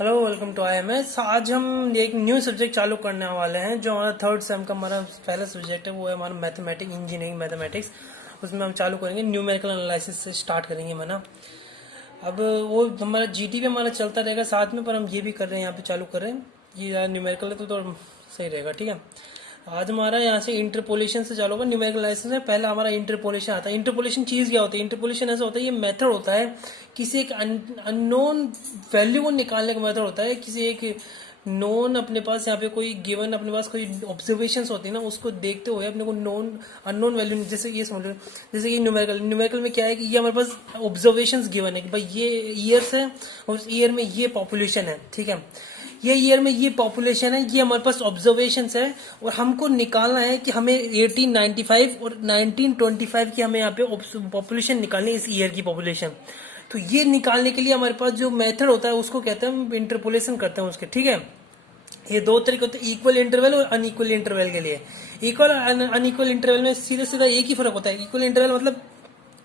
Hello, welcome to IMS। आज हम एक न्यू सब्जेक्ट चालू करने वाले हैं जो हमारा थर्ड सेम का हमारा पहला सब्जेक्ट है। वो है हमारा मैथमेटिक्स, इंजीनियरिंग मैथमेटिक्स। उसमें हम चालू करेंगे न्यूमेरिकल एनालिसिस से स्टार्ट करेंगे माना। अब वो हमारा GT भी हमारा चलता रहेगा साथ में, पर हम ये भी कर रहे हैं, यहाँ पे चालू कर रहे हैं। ये न्यूमेरिकल है तो सही रहेगा, ठीक है। आज हमारा यहाँ से इंटरपोलेशन से चालू होगा। न्यूमेरिकल एनालिसिस में पहला हमारा इंटरपोलेशन आता है। इंटरपोलेशन चीज क्या होती है? इंटरपोलेशन ऐसा होता है, ये मेथड होता है किसी एक अननोन वैल्यू को निकालने का मेथड होता है। किसी एक नोन अपने पास यहाँ पे कोई गिवन अपने पास कोई ऑब्जर्वेशंस होती है ना, उसको देखते हुए अपने को नोन अननोन वैल्यू, जैसे ये समझ लो, जैसे कि न्यूमेरिकल में क्या है कि ये हमारे पास ऑब्जर्वेशंस गिवन है कि भाई ये ईयर्स है और उस ईयर में ये पॉपुलेशन है, ठीक है। ये ईयर में ये पॉपुलेशन है, ये हमारे पास ऑब्जर्वेशंस है और हमको निकालना है कि हमें 1895 और 1925 की हमें यहाँ पे पॉपुलेशन निकालनी है, इस ईयर की पॉपुलेशन। तो ये निकालने के लिए हमारे पास जो मेथड होता है उसको कहते हैं, हम इंटरपोलेशन करते हैं उसके, ठीक है। ये दो तरीके होते हैं, इक्वल इंटरवल और अनइक्वल इंटरवल के लिए। इक्वल अनइक्वल इंटरवल में सीधा सीधा एक ही फर्क होता है। इक्वल इंटरवल मतलब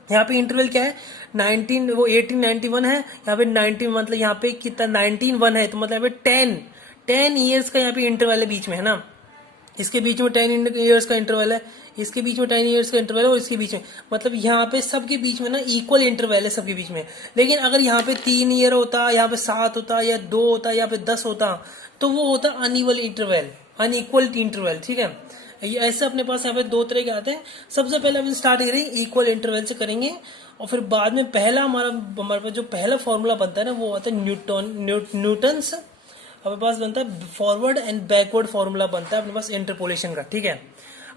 यहाँ पे इंटरवल क्या है, 1891 है, यहाँ पे 19 मतलब यहाँ पे कितना 19 है, तो मतलब यहाँ पे 10 ईयर्स का यहाँ पे इंटरवल है बीच में, है ना। इसके बीच में 10 ईयर्स का इंटरवल है, इसके बीच में 10 ईयर्स का इंटरवल है और इसके बीच में मतलब यहाँ पे सबके बीच में ना इक्वल इंटरवल है सबके बीच में। लेकिन अगर यहाँ पे 3 ईयर होता, यहाँ पे 7 होता, या 2 होता, यहाँ पे 10 होता, तो वो होता अनइक्वल इंटरवल, अनइक्वल इंटरवल, ठीक है। ये ऐसे अपने पास यहाँ पे दो तरह के आते हैं। सबसे पहले हम स्टार्ट करेंगे इक्वल इंटरवल से करेंगे, और फिर बाद में पहला हमारे पास जो पहला फॉर्मूला बनता है ना, वो आता है न्यूटन्स अपने पास बनता है फॉरवर्ड एंड बैकवर्ड फॉर्मूला बनता है अपने पास इंटरपोलेशन का, ठीक है।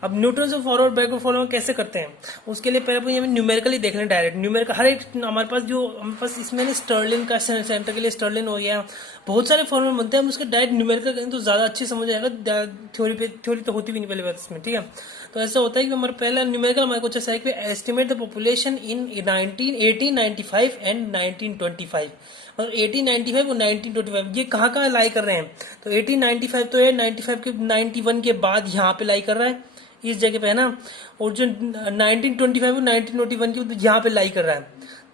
अब न्यूटन से फॉरवर्ड बैकवर्ड फॉर्मूला कैसे करते हैं, उसके लिए पहले हमें न्यूमेरिकली देख लें, डायरेक्ट न्यूमेरिकल। हर एक हमारे पास जो हमारे पास इसमें ना स्टर्लिन का सेंटर के लिए स्टर्लिन हो गया, बहुत सारे फॉर्मूले बनते हैं। हम उसके डायरेक्ट न्यूमेरिकल करेंगे तो ज्यादा अच्छी समझ आएगा। थ्योरी तो होती भी नहीं पहले बात इसमें, ठीक है। तो ऐसा होता है कि हमारा पहला न्यूमेरिकल हमारे को ऐसा है कि estimate the population in 1895 and 1925। मतलब 1895 और 1925 ये कहाँ कहाँ लाई कर रहे हैं, तो 1895 तो है, 95 के 91 के बाद यहाँ पे लाई कर रहा है इस जगह पे, है ना। और जो 1925 और 1921 की यहाँ पे लाई कर रहा है।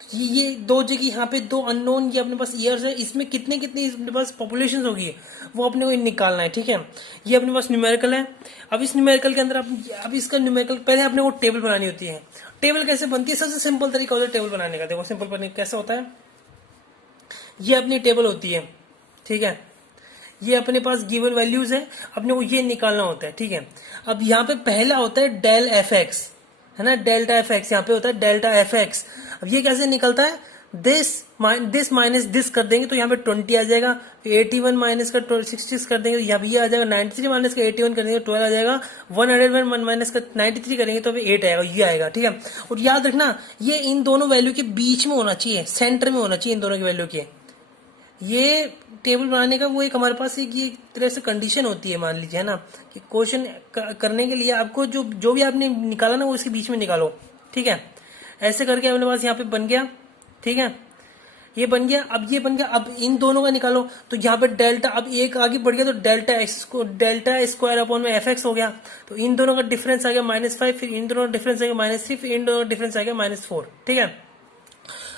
तो ये दो जगह यहाँ पे दो अननोन ये अपने पास ईयर्स है, इसमें कितने कितने अपने पास पॉपुलेशन होगी वो अपने को निकालना है, ठीक है। ये अपने पास न्यूमेरिकल है। अब इस न्यूमेरिकल के अंदर अब इसका न्यूमेरिकल पहले अपने को टेबल बनानी होती है। टेबल कैसे बनती है? सबसे सिंपल तरीका होता है टेबल बनाने का। देखो सिंपल बनाने कैसे होता है, ये अपनी टेबल होती है, ठीक है। ये अपने पास गिवन वैल्यूज है, अपने को ये निकालना होता है, ठीक है। अब यहाँ पे पहला होता है डेल एफ एक्स, है ना, डेल्टा एफ एक्स। यहाँ पे होता है डेल्टा एफ एक्स। अब ये कैसे निकलता है, दिस माइनस दिस कर देंगे तो यहाँ पे 20 आ जाएगा। 81 माइनस का 66 कर देंगे तो यहाँ पे ये आ जाएगा। 93 माइनस का 81 कर देंगे तो 12 आ जाएगा। 101 माइनस का 93 करेंगे तो 8 आएगा, ये आएगा, ठीक है। और याद रखना ये इन दोनों वैल्यू के बीच में होना चाहिए, सेंटर में होना चाहिए इन दोनों की वैल्यू के। ये टेबल बनाने का वो एक हमारे पास एक ये तरह से कंडीशन होती है, मान लीजिए, है ना, कि क्वेश्चन करने के लिए आपको जो भी आपने निकाला ना वो इसके बीच में निकालो, ठीक है। ऐसे करके अपने पास यहाँ पे बन गया, ठीक है। ये बन गया। अब ये बन गया। अब इन दोनों का निकालो तो यहाँ पे डेल्टा, अब एक आगे बढ़ गया तो डेल्टा स्क्वायर अपॉन में एफ एक्स हो गया। तो इन दोनों का डिफरेंस आ गया -5, फिर इन दोनों का डिफरेंस आ गया -3, फिर इन दोनों का डिफरेंस आ गया -4, ठीक है।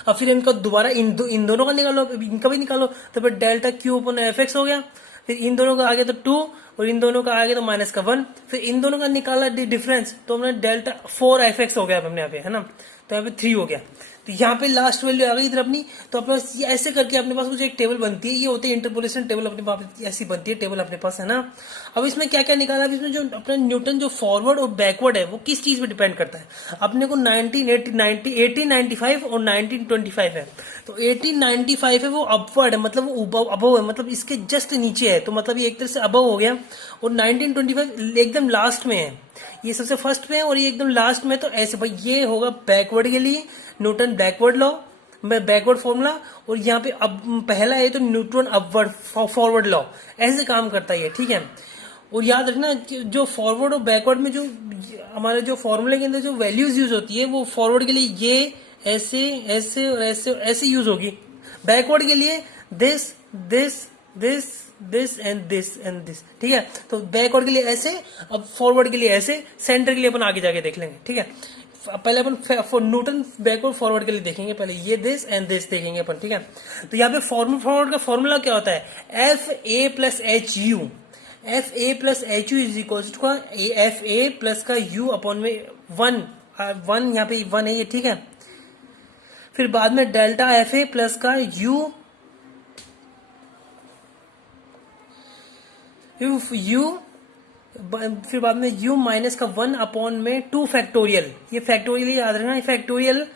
अब फिर इनका दोबारा इन दोनों का निकालो, इनका भी निकालो, तो फिर डेल्टा क्यू अपन एफ एक्स हो गया। फिर इन दोनों का आ गया तो 2 और इन दोनों का आ गया तो -1। फिर इन दोनों का निकाला डिफरेंस तो हमने डेल्टा 4 एफ एक्स हो गया अपने यहाँ पे, है ना। तो यहाँ पे 3 हो गया। तो यहाँ पे लास्ट वैल्यू आ गई इधर अपनी। तो अपने पास ऐसे करके अपने पास कुछ एक टेबल बनती है, ये होती है इंटरपोलेशन टेबल। अपने पास ऐसी बनती है टेबल अपने पास, है ना। अब इसमें क्या क्या निकाला, अब इसमें जो अपना न्यूटन जो फॉरवर्ड और बैकवर्ड है वो किस चीज पे डिपेंड करता है। अपने को 1895 और 1925 है। तो 1895 है वो अपवर्ड है, मतलब वो अबव है, मतलब इसके जस्ट नीचे है, तो मतलब ये एक तरह से अबव हो गया। और 1925 एकदम लास्ट में है, ये सबसे फर्स्ट में है और ये एकदम लास्ट में। तो ऐसे भाई ये होगा बैकवर्ड के लिए Newton backward law, backward formula. और यहाँ पे अब पहला है तो न्यूटन अपवर्ड फॉरवर्ड लॉ। ऐसे काम करता है ये, ठीक है। और याद रखना जो फॉरवर्ड और बैकवर्ड में जो हमारे जो फॉर्मूले के अंदर जो वैल्यूज यूज होती है वो फॉरवर्ड के लिए ये ऐसे ऐसे और ऐसे ऐसे यूज होगी। बैकवर्ड के लिए this this this this and this, ठीक है। तो बैकवर्ड के लिए ऐसे, अब फॉरवर्ड के लिए ऐसे, सेंटर के लिए अपन आगे जाके देख लेंगे, ठीक है। पहले अपन न्यूटन बैकवर्ड फॉरवर्ड के लिए देखेंगे, पहले ये दिस एंड दिस देखेंगे अपन, ठीक है। तो यहाँ पे फॉरवर्ड का फॉर्मूला क्या होता है, F A plus H U, F A plus H U is equal to F A plus का यू अपॉन में वन, यहाँ पे वन है ये, ठीक है। फिर बाद में डेल्टा एफ ए प्लस का यू, फिर बाद में u माइनस का 1 अपॉन में 2 फैक्टोरियल, ये फैक्टोरियल याद रखना, ये factorial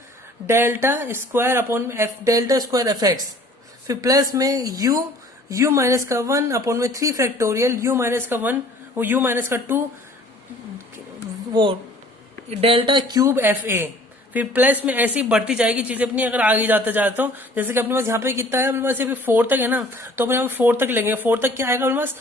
delta square upon F, delta square F x. फिर प्लस में u माइनस का 1 अपॉन में 3 फैक्टोरियल u माइनस का 1, वो u माइनस का 2, वो डेल्टा क्यूब एफ ए। फिर प्लस में ऐसी बढ़ती जाएगी चीजें अपनी, अगर आगे जाते जाते हो, जैसे कि अपने पास यहाँ पे कितना है, अपने पास यहाँ पे 4 तक है ना, तो अपने यहाँ पे 4 तक लेंगे। 4 तक क्या आएगा अपने पास,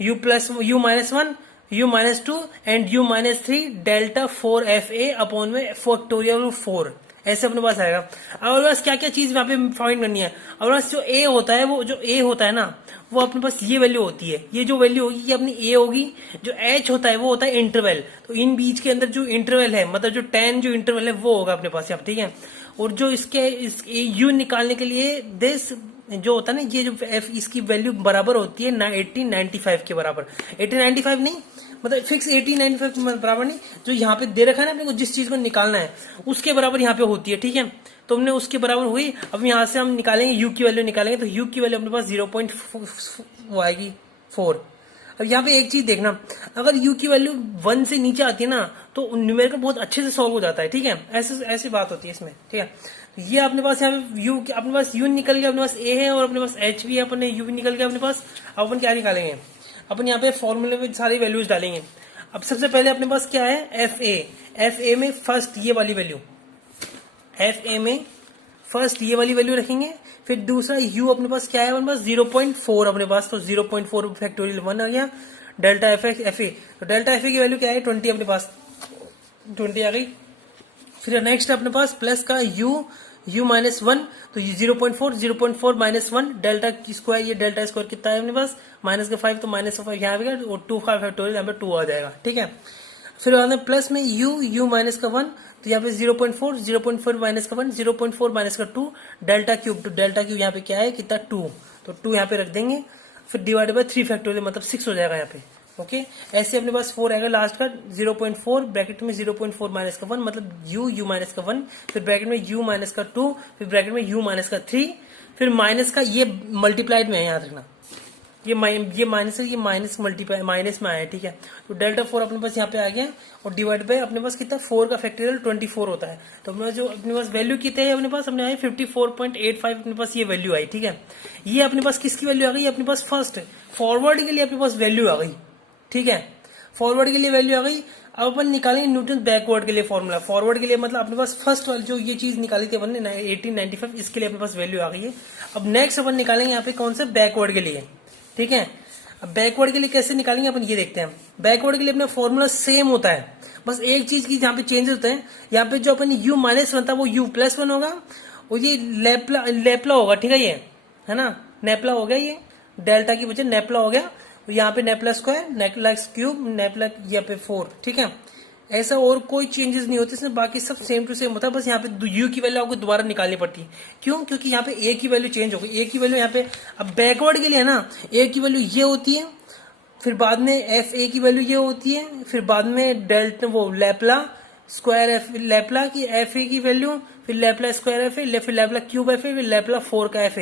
u plus u minus 1, u minus 2 and u minus 3 delta 4 F A upon में फैक्टोरियल 4, ऐसे अपने पास आएगा। अब अपने पास क्या क्या चीज यहाँ पे फाइंड करनी है, अपने पास जो a होता है, वो जो a होता है ना, वो अपने पास ये वैल्यू होती है, ये जो वैल्यू होगी ये अपनी a होगी। जो h होता है वो होता है इंटरवल, तो इन बीच के अंदर जो इंटरवल है, मतलब जो 10 जो इंटरवल है वो होगा अपने पास यहाँ, ठीक है। और जो इसके u निकालने के लिए दिस जो होता है ना, ये जो f इसकी वैल्यू बराबर होती है 1895 के बराबर, 1895 नहीं, मतलब फिक्स 1895 के बराबर नहीं, जो यहाँ पे दे रखा है ना अपने को, जिस चीज को निकालना है उसके बराबर यहाँ पे होती है, ठीक है। तो हमने उसके बराबर हुई, अब यहाँ से हम निकालेंगे u की वैल्यू निकालेंगे, तो u की वैल्यू अपने पास 0.4 आएगी 4। अब यहाँ पे एक चीज देखना, अगर u की वैल्यू 1 से नीचे आती है ना, तो न्यूमेरिकल बहुत अच्छे से सॉल्व हो जाता है, ठीक है। ऐसी बात होती है इसमें, ठीक है। ये अपने पास यहाँ पे u, अपने पास u निकल गया, अपने पास a है और अपने पास h भी है, अपने u भी निकल गया अपने पास। अब अपन क्या निकालेंगे, अपन यहाँ पे फॉर्मूले में सारी वैल्यूज डालेंगे। अब सबसे पहले अपने पास क्या है, एफ ए में फर्स्ट ये वाली वैल्यू, एफ ए में फर्स्ट ये वाली वैल्यू रखेंगे। फिर दूसरा u अपने पास क्या है, अपने पास 0.4 अपने पास, तो 0.4 फैक्टोरियल 1 आ गया। डेल्टा एफ ए, तो डेल्टा एफ ए की वैल्यू क्या है, 20 अपने पास, 20 आ गई। फिर नेक्स्ट अपने पास प्लस का u माइनस 1, तो 0.4 माइनस 1 डेल्टा स्क्वायर, ये डेल्टा स्क्वायर कितना है अपने पास, माइनस का 5, तो माइनस का 5 यहाँ पे, और 2 का फैक्टोरियल यहाँ पे 2 आ जाएगा, ठीक है। फिर बाद में प्लस में u माइनस का 1, तो यहाँ पे 0.4 माइनस का 1, 0.4 माइनस का 2 डेल्टा क्यूब, तो डेल्टा क्यूब यहाँ पे क्या है, कितना 2, तो 2 यहाँ पे रख देंगे। फिर डिवाइड बाय 3 फैक्टोरियल, मतलब 6 हो जाएगा यहाँ पे, ओके। ऐसे अपने पास 4 आएगा लास्ट का, 0.4 ब्रैकेट में 0.4 माइनस का 1, मतलब u माइनस का 1, फिर ब्रैकेट में u माइनस का 2, फिर ब्रैकेट में u माइनस का 3, फिर माइनस का ये मल्टीप्लाइड में है, याद रखना, ये माइनस है, ये माइनस मल्टीप्लाई माइनस में आया है, ठीक है। तो डेल्टा 4 अपने पास यहाँ पे आ गया, और डिवाइड बाय अपने पास कितना, 4 का फैक्टोरियल 24 होता है। तो अपने पास जो अपने पास वैल्यू कितने है, अपने पास अपने आई 54.85 अपने पास ये वैल्यू आई, ठीक है। ये अपने पास किसकी वैल्यू आ गई, अपने पास फर्स्ट फॉरवर्ड के लिए अपने पास वैल्यू आ गई, ठीक है। फॉरवर्ड के लिए वैल्यू आ गई। अब अपन निकालेंगे न्यूटन बैकवर्ड के लिए फॉर्मूला। फॉरवर्ड के लिए मतलब अपने पास फर्स्ट वाली जो ये चीज निकाली थी अपन ने 1895, इसके लिए अपने पास वैल्यू आ गई है। अब नेक्स्ट अपन निकालेंगे यहाँ पे कौन सा, बैकवर्ड के लिए, ठीक है। अब बैकवर्ड के लिए कैसे निकालेंगे अपन ये देखते हैं। बैकवर्ड के लिए अपना फॉर्मूला सेम होता है, बस एक चीज की यहाँ पे चेंज होता है। यहाँ पे जो अपन u माइनस 1 था वो u प्लस 1 होगा, और ये लेप्ला होगा, ठीक है, ये है ना, नेप्ला हो गया, ये डेल्टा की वजह नेप्ला हो गया। यहाँ पे नेप्ला स्क्वायर, नेप्ला क्यूब, नेप्ला यहाँ पे 4, ठीक है। ऐसा और कोई चेंजेस नहीं होते इसमें, बाकी सब सेम टू सेम होता है। बस यहाँ पे u की वैल्यू आपको दोबारा निकालनी पड़ती है, क्यों, क्योंकि यहाँ पे a की वैल्यू चेंज हो गई। a की वैल्यू यहाँ पे अब बैकवर्ड के लिए है ना, a की वैल्यू ये होती है, फिर बाद में एफ ए की वैल्यू ये होती है, फिर बाद में डेल्टा वो लेप्ला स्क्वायर एफ, लेप्ला की एफ ए की वैल्यू, फिर लेप्ला स्क्वायर एफ ए, फिर लेप्ला क्यूब एफ ए, फिर लेप्ला 4 का एफ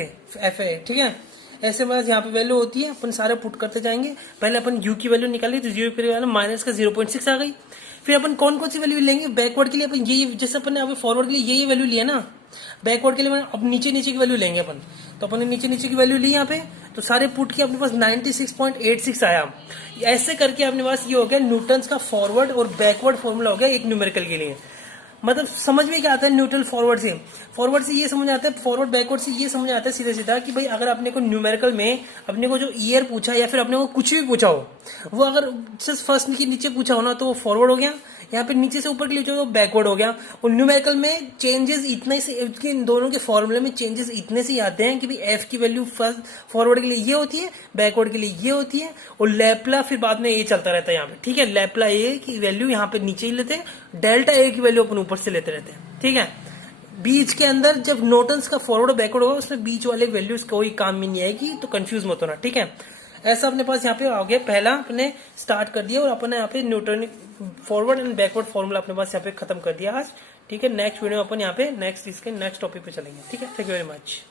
ए, ठीक है। ऐसे बस यहाँ पे वैल्यू होती है, अपन सारे पुट करते जाएंगे। पहले अपन u की वैल्यू निकाली, तो u की वैल्यू माइनस का 0.6 आ गई। फिर अपन कौन कौन सी वैल्यू लेंगे बैकवर्ड के लिए, अपन ये जैसे अपन ने अभी फॉरवर्ड के लिए ये वैल्यू लिया ना, बैकवर्ड के लिए अब नीचे नीचे की वैल्यू लेंगे अपन। तो अपन ने नीचे नीचे की वैल्यू ली यहाँ पे, तो सारे पुट किया, अपने पास 96.86 आया। ऐसे करके अपने पास ये हो गया न्यूटन्स का फॉरवर्ड और बैकवर्ड फॉर्मूला हो गया एक न्यूमेरिकल के लिए। मतलब समझ में क्या आता है न्यूट्रल फॉरवर्ड से ये समझ आता है, फॉरवर्ड बैकवर्ड से ये समझ आता है सीधा सीधा कि भाई अगर अपने को न्यूमेरिकल में अपने को जो ईयर पूछा या फिर अपने को कुछ भी पूछा हो, वो अगर सिर्फ फर्स्ट के नीचे पूछा हो ना, तो वो फॉरवर्ड हो गया, यहाँ पे नीचे से ऊपर के लिए जो बैकवर्ड हो गया। और न्यूमेरिकल में चेंजेस इतने से, इन दोनों के फॉर्मूले में चेंजेस इतने से आते हैं कि भाई एफ की वैल्यू फर्स्ट फॉरवर्ड के लिए ये होती है, बैकवर्ड के लिए ये होती है, और लैप्ला फिर बाद में ए चलता रहता है यहाँ पे, ठीक है। लैप्ला ए की वैल्यू यहाँ पे नीचे ही लेते हैं, डेल्टा ए की वैल्यू अपन ऊपर से लेते रहते हैं, ठीक है। बीच के अंदर जब नोटन्स का फॉरवर्ड और बैकवर्ड होगा उसमें बीच वाले वैल्यूज कोई काम में नहीं आएगी, तो कंफ्यूज मत होना, ठीक है। ऐसा अपने पास यहाँ पे आ गया, पहला अपने स्टार्ट कर दिया और अपने यहाँ पे Newton forward and backward formula अपने पास यहाँ पे खत्म कर दिया आज, ठीक है। नेक्स्ट वीडियो में अपन यहाँ पे नेक्स्ट इसके नेक्स्ट टॉपिक पे चलेंगे, ठीक है। Thank you very much.